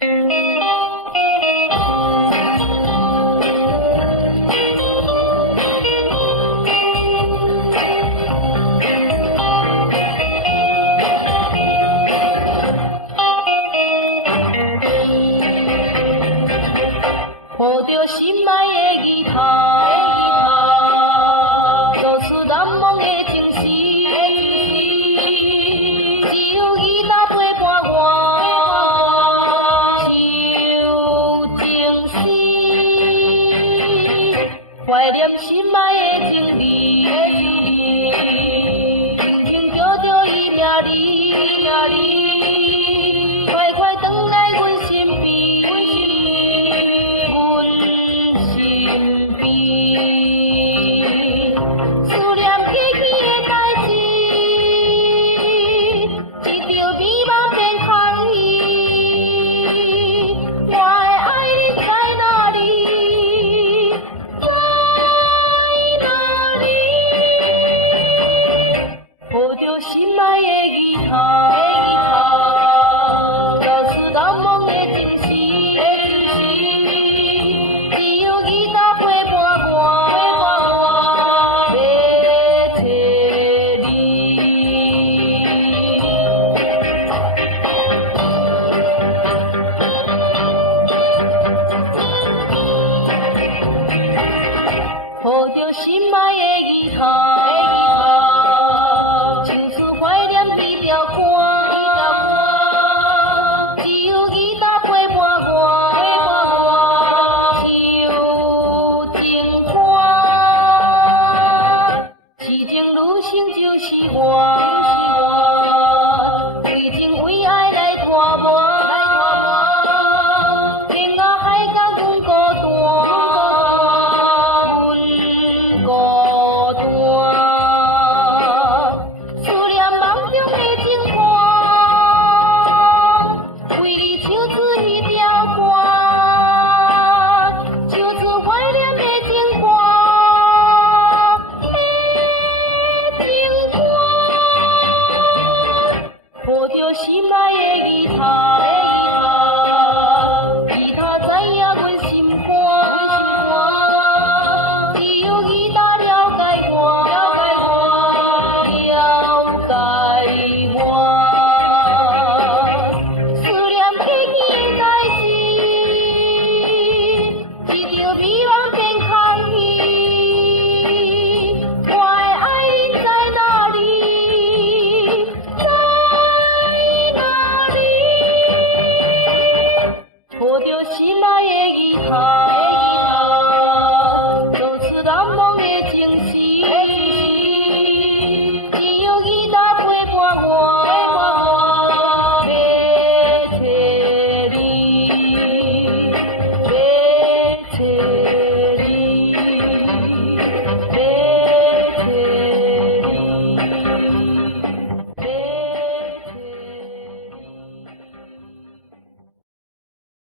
抱着心爱的吉他，奏出难忘的情诗。只有吉他陪伴我，唱情诗，怀念心爱的情人，轻轻叫着伊名字，快快回来阮身边。思念过去的代志，一场美梦变空虚。我的爱人在哪里？在哪里？抱着心爱的吉他，奏出难忘的情诗。只有吉他陪伴我，要找你。抱着心爱的吉他，唱出怀念这条歌。只有吉他陪伴我，唱情歌。痴情女性就是我，为情为爱来拖磨。天涯海角阮孤单，阮孤单。思念梦中的情歌，为你唱出彼条歌，唱出怀念的情歌，情歌。抱着心爱的吉他，吉他知影阮心肝，只有吉他了解我，了解我。思念过去的代志，一场美梦变空虚。我的爱人在哪里？在哪里？抱着心爱的吉他，奏出难忘的情诗。只有吉他陪伴我。